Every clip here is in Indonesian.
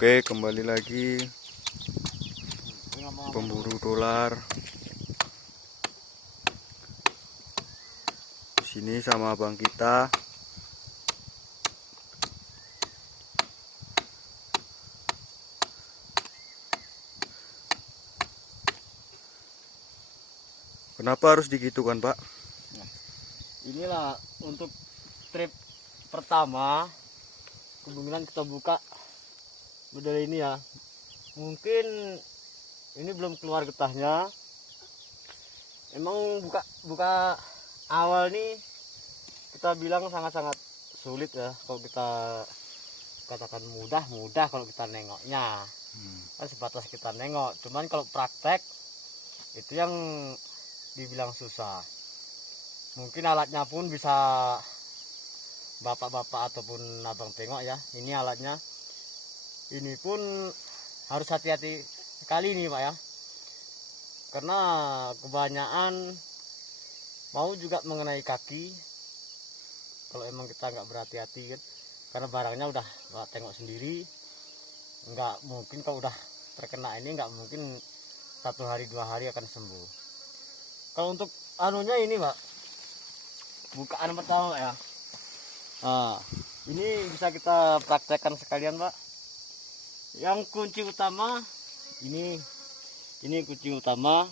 Oke, kembali lagi pemburu dolar. Di sini sama abang kita. Kenapa harus digitukan, Pak? Nah, inilah untuk trip pertama kemungkinan kita buka model ini ya. Mungkin ini belum keluar getahnya. Emang buka awal nih kita bilang sangat-sanget sulit ya. Kalau kita katakan mudah kalau kita nengoknya. Kan sebatas kita nengok. Cuman kalau praktek itu yang dibilang susah. Mungkin alatnya pun bisa bapak-bapak ataupun abang tengok ya. Ini alatnya. Ini pun harus hati-hati sekali nih Pak ya. Karena kebanyakan mau juga mengenai kaki. Kalau emang kita nggak berhati-hati kan. Karena barangnya udah tengok sendiri. Nggak mungkin kalau udah terkena ini nggak mungkin 1 hari 2 hari akan sembuh. Kalau untuk anunya ini Pak, bukaan pertama ya. Nah, ini bisa kita praktekkan sekalian Pak. Yang kunci utama ini kunci utama,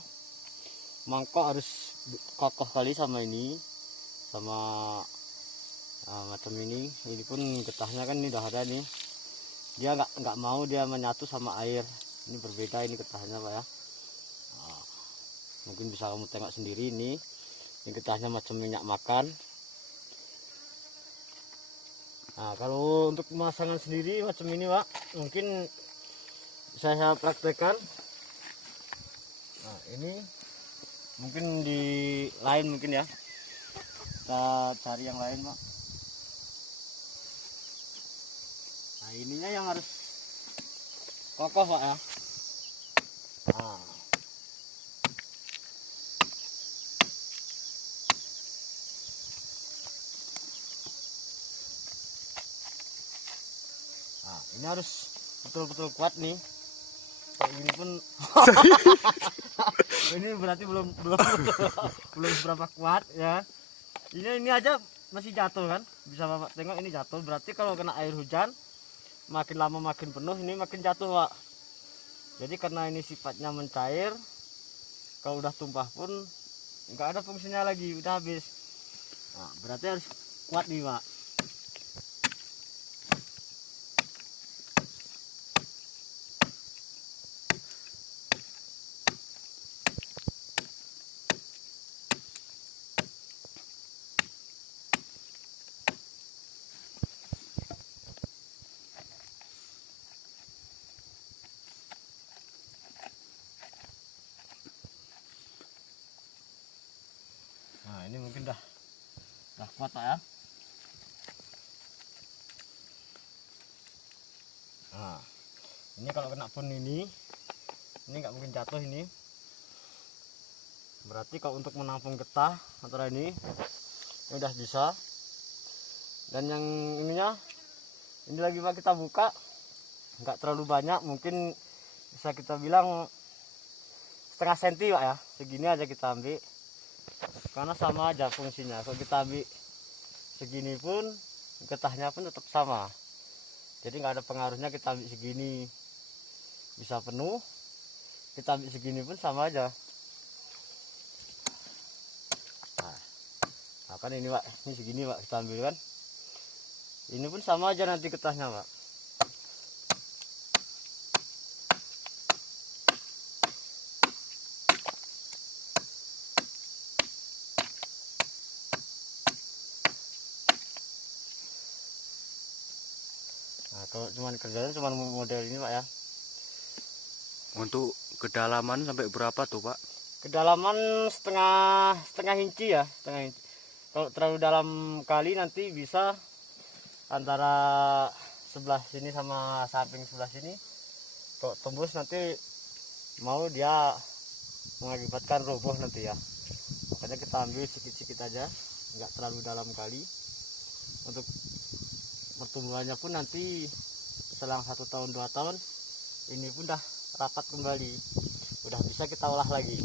mangkok harus kokoh kali sama ini, sama macam ini pun getahnya kan ini udah ada nih. Dia nggak mau dia menyatu sama air. Ini berbeda ini getahnya Pak ya. Nah, mungkin bisa kamu tengok sendiri ini getahnya macam minyak makan. Nah, kalau untuk pemasangan sendiri macam ini Pak, mungkin saya praktekkan. Nah, ini mungkin di lain mungkin ya. Kita cari yang lain Pak. Nah, ininya yang harus kokoh Pak ya. Nah. Nah, ini harus betul-betul kuat nih. Kalau ini pun ini berarti belum berapa kuat ya. Ini aja masih jatuh kan. Bisa Bapak tengok ini jatuh. Berarti kalau kena air hujan makin lama makin penuh, ini makin jatuh Pak. Jadi karena ini sifatnya mencair, kalau udah tumpah pun nggak ada fungsinya lagi, udah habis. Nah, berarti harus kuat nih Pak. Nah, ini mungkin dah kuat Pak ya. Nah, ini kalau kena pun ini nggak mungkin jatuh ini. Berarti kalau untuk menampung getah antara ini udah bisa. Dan yang ininya ini lagi Pak kita buka, nggak terlalu banyak, mungkin bisa kita bilang setengah senti Pak ya. Segini aja kita ambil. Karena sama aja fungsinya. Kalau kita ambil segini pun getahnya pun tetap sama. Jadi nggak ada pengaruhnya kita ambil segini bisa penuh, kita ambil segini pun sama aja. Nah kan ini Pak, ini segini Pak kita ambil kan. Ini pun sama aja nanti getahnya Pak. Nah, kalau cuman kerjanya cuman model ini Pak ya. Untuk kedalaman sampai berapa tuh, Pak? Kedalaman setengah inci ya, setengah inci. Kalau terlalu dalam kali nanti bisa antara sebelah sini sama samping sebelah sini. Kalau tembus nanti mau dia mengakibatkan roboh nanti ya. Makanya kita ambil sedikit-sedikit aja, nggak terlalu dalam kali. Untuk pertumbuhannya pun nanti selang 1 tahun 2 tahun ini pun udah rapat kembali, udah bisa kita olah lagi.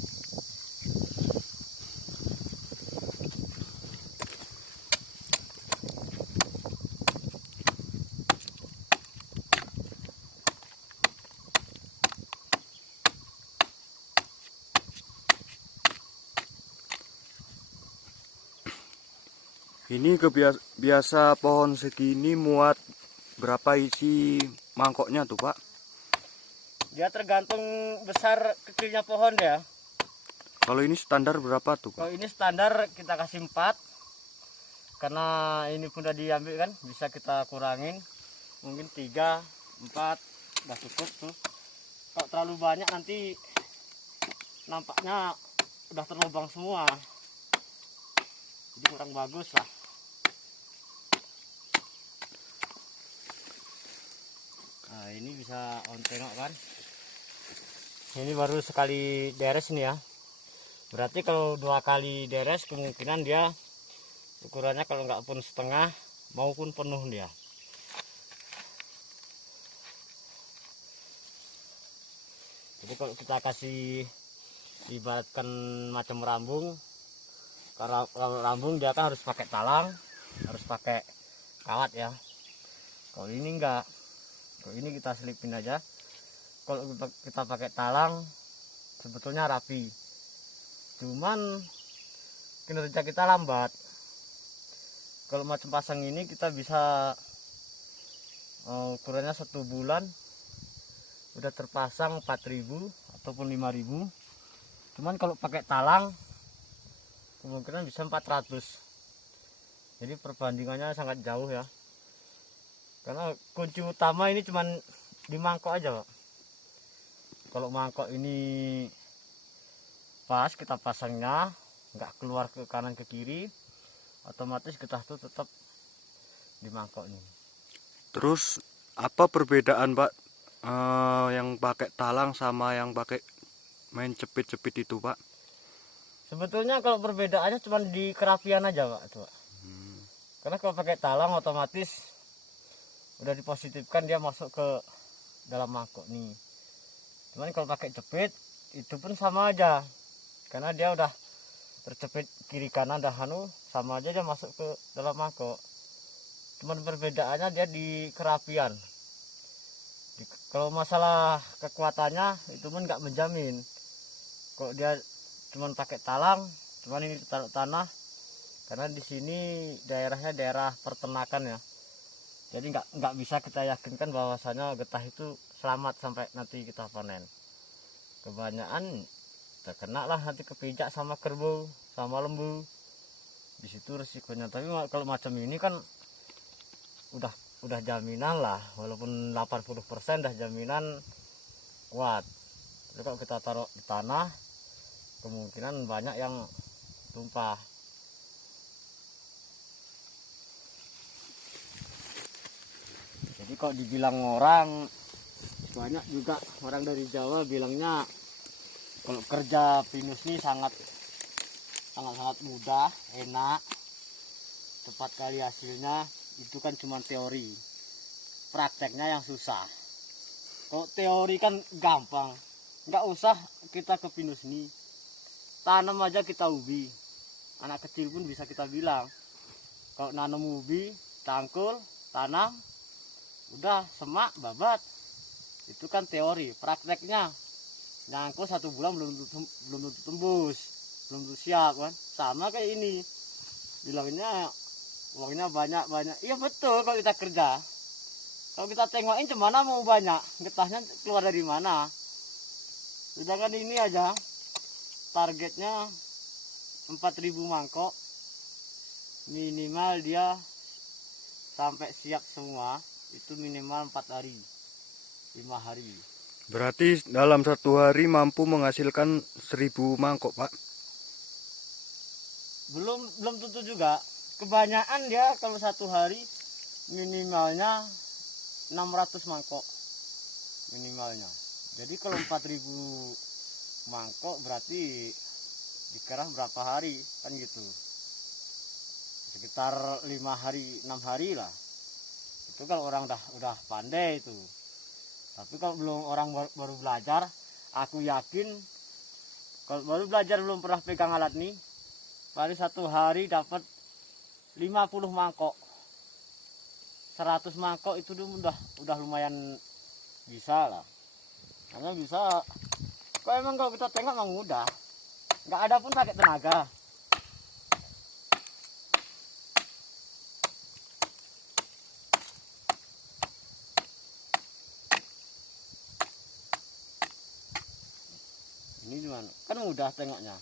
Ini biasa pohon segini muat berapa isi mangkoknya tuh Pak? Dia tergantung besar kecilnya pohon ya. Kalau ini standar berapa tuh Pak? Kalau ini standar kita kasih 4, karena ini pun udah diambil kan, bisa kita kurangin mungkin 3, 4 udah cukup tuh. Kalau terlalu banyak nanti nampaknya udah terlubang semua, jadi kurang bagus lah. Nah ini bisa on tengok kan, ini baru sekali deres nih ya. Berarti kalau 2 kali deres kemungkinan dia ukurannya kalau nggak pun setengah maupun penuh dia. Jadi kalau kita kasih ibaratkan macam rambung, kalau rambung dia kan harus pakai talang, harus pakai kawat ya. Kalau ini enggak, kalau ini kita selipin aja. Kalau kita pakai talang sebetulnya rapi, cuman kinerja kita lambat. Kalau macam pasang ini kita bisa ukurannya 1 bulan udah terpasang 4.000 ataupun 5.000. Cuman kalau pakai talang kemungkinan bisa 400. Jadi perbandingannya sangat jauh ya. Karena kunci utama ini cuman di mangkok aja Pak. Kalau mangkok ini pas kita pasangnya nggak keluar ke kanan ke kiri, otomatis getah itu tetap di mangkok ini. Terus apa perbedaan Pak yang pakai talang sama yang pakai main cepit-cepit itu Pak? Sebetulnya kalau perbedaannya cuma di kerapian aja Pak itu Pak. Karena kalau pakai talang otomatis udah dipositifkan dia masuk ke dalam mangkok nih. Cuman kalau pakai cepit itu pun sama aja, karena dia udah tercepit kiri kanan dah sama aja dia masuk ke dalam mangkok. Cuman perbedaannya dia di kerapian. Kalau masalah kekuatannya itu pun nggak menjamin. Kalau dia cuman pakai talang, cuman ini taruh tanah, karena di sini daerahnya daerah peternakan ya. Jadi nggak bisa kita yakinkan bahwasanya getah itu selamat sampai nanti kita panen. Kebanyakan terkena lah nanti kepijak sama kerbau sama lembu. Di situ risikonya. Tapi kalau macam ini kan udah jaminan lah, walaupun 80% dah jaminan kuat. Jadi kalau kita taruh di tanah kemungkinan banyak yang tumpah. Jadi kalau dibilang orang, banyak juga orang dari Jawa bilangnya kalau kerja pinus ini sangat mudah, enak, cepat kali hasilnya. Itu kan cuma teori, prakteknya yang susah. Kalau teori kan gampang, nggak usah kita ke pinus ini, tanam aja kita ubi. Anak kecil pun bisa kita bilang, kalau nanam ubi, cangkul, tanam, udah semak babat. Itu kan teori. Prakteknya nyangkul 1 bulan belum tentu tembus, belum tentu siap kan. Sama kayak ini, bilangnya uangnya banyak. Iya betul, kalau kita kerja, kalau kita tengokin cemana mau banyak, getahnya keluar dari mana. Sedangkan ini aja targetnya 4.000 mangkok, minimal dia sampai siap semua itu minimal 4 hari 5 hari. Berarti dalam 1 hari mampu menghasilkan 1.000 mangkok Pak? Belum tentu juga. Kebanyakan dia kalau 1 hari minimalnya 600 mangkok minimalnya. Jadi kalau 4.000 mangkok berarti dikerah berapa hari kan gitu, sekitar 5 hari 6 hari lah Itu kalau orang udah pandai itu. Tapi kalau belum orang baru belajar, aku yakin kalau baru belajar belum pernah pegang alat nih, paling satu hari dapat 50 mangkok. 100 mangkok itu udah lumayan bisa lah. Hanya bisa, kok emang kalau kita tengok emang mudah. Nggak ada pun pakai tenaga. Ini gimana? Kan mudah tengoknya.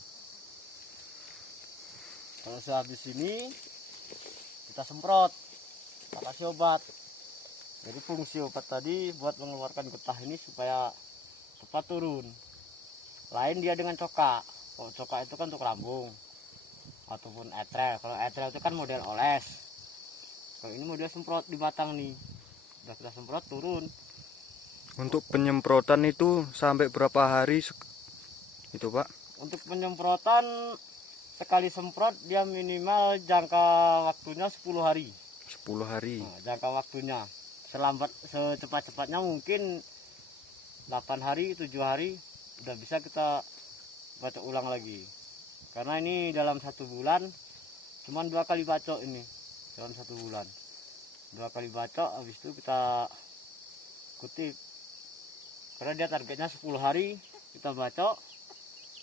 Kalau sehabis ini kita semprot, kita kasih obat. Jadi fungsi obat tadi buat mengeluarkan getah ini supaya cepat turun. Lain dia dengan cokak. Kalau cokak itu kan untuk lambung ataupun etrel. Kalau etrel itu kan model oles. Kalau ini model semprot di batang nih. Udah kita semprot turun. Untuk penyemprotan itu sampai berapa hari itu Pak? Untuk penyemprotan sekali semprot dia minimal jangka waktunya 10 hari. 10 hari. Nah, jangka waktunya secepat-cepatnya mungkin 8 hari 7 hari udah bisa kita bacok ulang lagi, karena ini dalam 1 bulan cuman 2 kali bacok. Ini dalam 1 bulan 2 kali bacok, habis itu kita kutip, karena dia targetnya 10 hari kita bacok,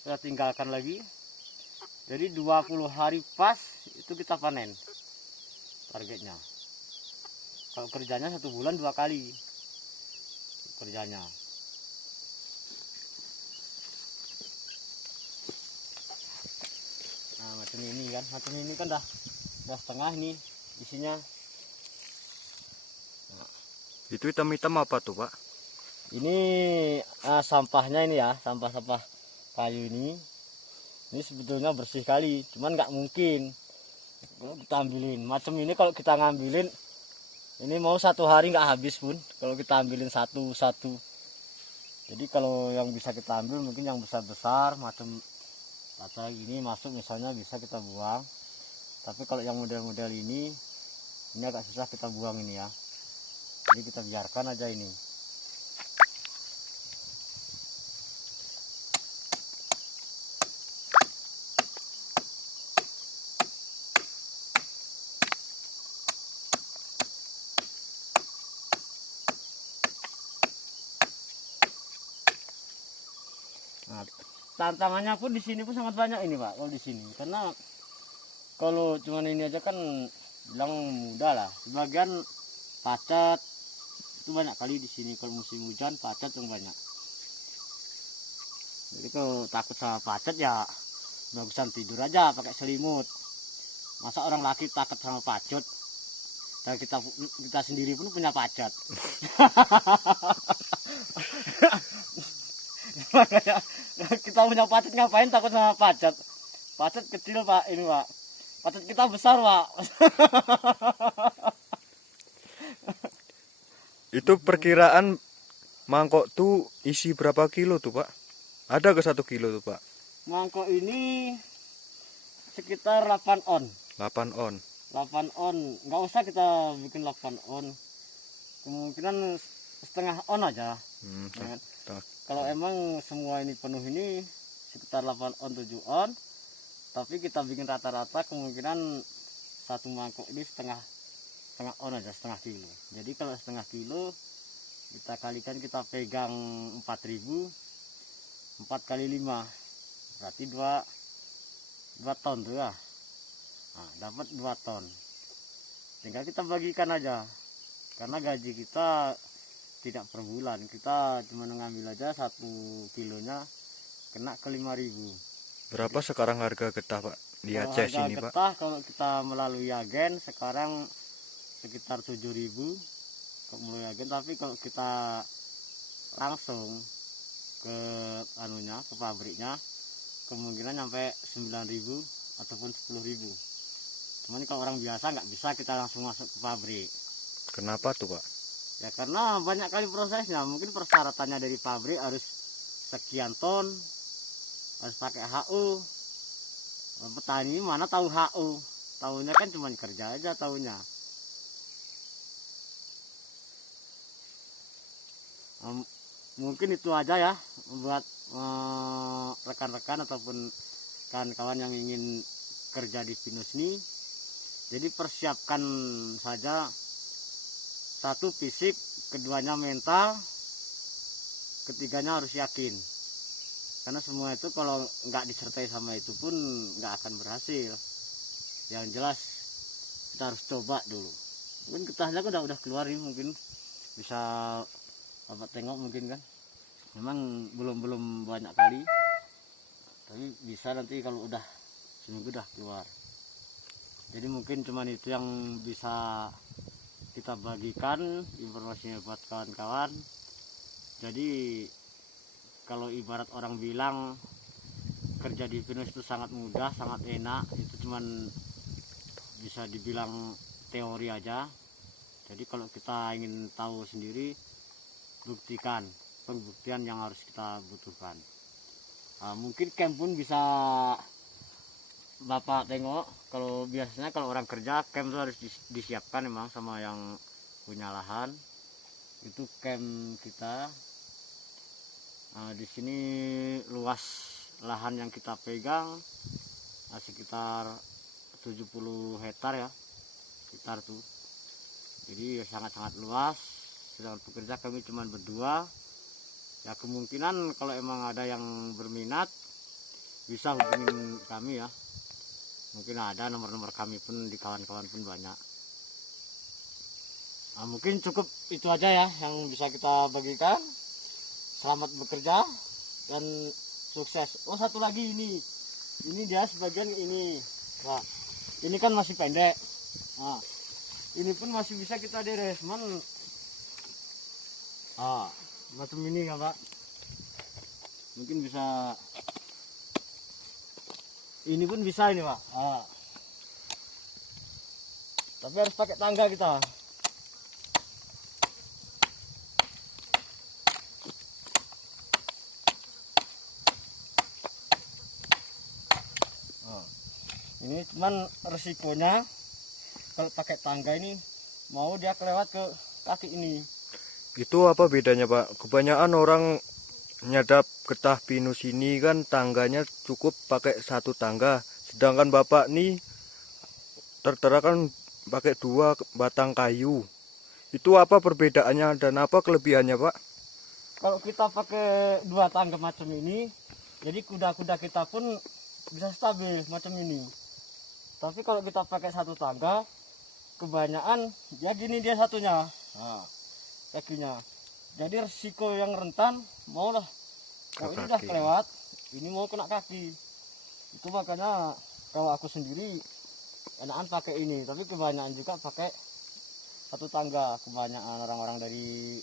kita tinggalkan lagi, jadi 20 hari pas itu kita panen targetnya. Kalau kerjanya 1 bulan 2 kali kerjanya. Nah macam ini kan dah setengah nih isinya. Nah, Itu hitam-hitam apa tuh Pak? ini sampahnya ini ya, sampah-sampah kayu ini sebetulnya bersih kali, cuman nggak mungkin kalau kita ambilin macam ini. Kalau kita ngambilin ini mau 1 hari nggak habis pun kalau kita ambilin satu-satu. Jadi kalau yang bisa kita ambil mungkin yang besar-besar macam kaca ini masuk misalnya bisa kita buang. Tapi kalau yang model-model ini agak susah kita buang ini ya. Jadi kita biarkan aja ini. Nah, tantangannya pun di sini pun sangat banyak ini Pak, kalau di sini. Karena kalau cuman ini aja kan bilang mudah lah. Sebagian pacet itu banyak kali di sini. Kalau musim hujan pacet yang banyak. Jadi kalau takut sama pacet ya bagusan tidur aja pakai selimut. Masa orang laki takut sama pacet? Dan kita sendiri pun punya pacet. Kita punya pacet ngapain takut sama pacet? Pacet kecil Pak, ini Pak. Pacet kita besar Pak. Itu perkiraan mangkok tuh isi berapa kilo tuh Pak? Ada ke 1 kilo tuh Pak? Mangkok ini sekitar 8 on. 8 on. 8 on, nggak usah kita bikin 8 on. Kemungkinan setengah on aja. Ya kan? Kalau emang semua ini penuh ini sekitar 8 on 7 on. Tapi kita bikin rata-rata kemungkinan 1 mangkok ini setengah on aja, setengah kilo. Jadi kalau setengah kilo kita kalikan, kita pegang 4.000, 4 kali 5 berarti 2 ton tuh ya. Nah, dapat 2 ton. Tinggal kita bagikan aja, karena gaji kita tidak per bulan, kita cuma ngambil aja 1 kilonya kena ke 5.000. Berapa sekarang harga getah Pak di Aceh sini Pak? Getah kalau kita melalui agen sekarang sekitar 7.000 kalau melalui agen. Tapi kalau kita langsung ke ke pabriknya kemungkinan sampai 9.000 ataupun 10.000. Cuman kalau orang biasa nggak bisa kita langsung masuk ke pabrik. Kenapa tuh Pak? Ya karena banyak kali prosesnya. Mungkin persyaratannya dari pabrik harus sekian ton, harus pakai HU. Petani mana tahu HU? Tahunya kan cuma kerja aja tahunya. Em, Mungkin itu aja ya buat rekan-rekan ataupun kawan-kawan yang ingin kerja di pinus ini. Jadi persiapkan saja, satu fisik, keduanya mental, ketiganya harus yakin. Karena semua itu kalau nggak disertai sama itu pun nggak akan berhasil. Yang jelas kita harus coba dulu. Mungkin getahnya udah keluar nih, mungkin bisa Bapak tengok mungkin kan. Memang belum banyak kali, tapi bisa nanti kalau udah seminggu udah keluar. Jadi mungkin cuman itu yang bisa kita bagikan informasinya buat kawan-kawan. Jadi kalau ibarat orang bilang kerja di pinus itu sangat mudah, sangat enak, itu cuman bisa dibilang teori aja. Jadi kalau kita ingin tahu sendiri, buktikan, pembuktian yang harus kita butuhkan. Mungkin camp pun bisa Bapak tengok. Kalau biasanya kalau orang kerja, camp itu harus disiapkan memang sama yang punya lahan. Itu camp kita. Di sini luas lahan yang kita pegang sekitar 70 hektar ya, sekitar tuh. Jadi sangat-sangat luas. Sedangkan pekerja kami cuma berdua. Ya kemungkinan kalau emang ada yang berminat bisa hubungin kami ya. Mungkin ada nomor-nomor kami pun di kawan-kawan pun banyak. Mungkin cukup itu aja ya yang bisa kita bagikan. Selamat bekerja dan sukses. Oh satu lagi ini dia sebagian ini. Nah, ini kan masih pendek. Nah, ini pun masih bisa kita diresman. Macam ini ya Pak. Mungkin bisa. Ini pun bisa ini Pak. Tapi harus pakai tangga kita. Ini cuman resikonya kalau pakai tangga ini mau dia kelewat ke kaki ini. Itu apa bedanya Pak? Kebanyakan orang nyadap getah pinus ini kan tangganya cukup pakai satu tangga, sedangkan Bapak nih tertera kan pakai 2 batang kayu. Itu apa perbedaannya dan apa kelebihannya Pak? Kalau kita pakai 2 tangga macam ini, jadi kuda-kuda kita pun bisa stabil macam ini. Tapi kalau kita pakai satu tangga, kebanyakan ya gini dia satunya, kakinya. Jadi risiko yang rentan mau lah. Kalau ini udah kelewat, ini mau kena kaki. Itu makanya kalau aku sendiri enakan pakai ini. Tapi kebanyakan juga pakai satu tangga. Kebanyakan orang-orang dari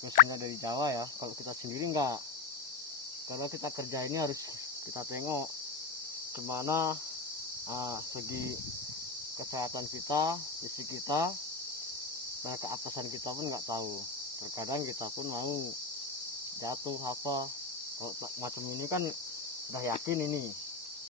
khususnya dari Jawa ya. Kalau kita sendiri enggak. Kalau kita kerja ini harus kita tengok kemana segi kesehatan kita, fisik kita, nah keapasan kita pun nggak tahu. Terkadang kita pun mau jatuh apa. Kalau macam ini kan udah yakin ini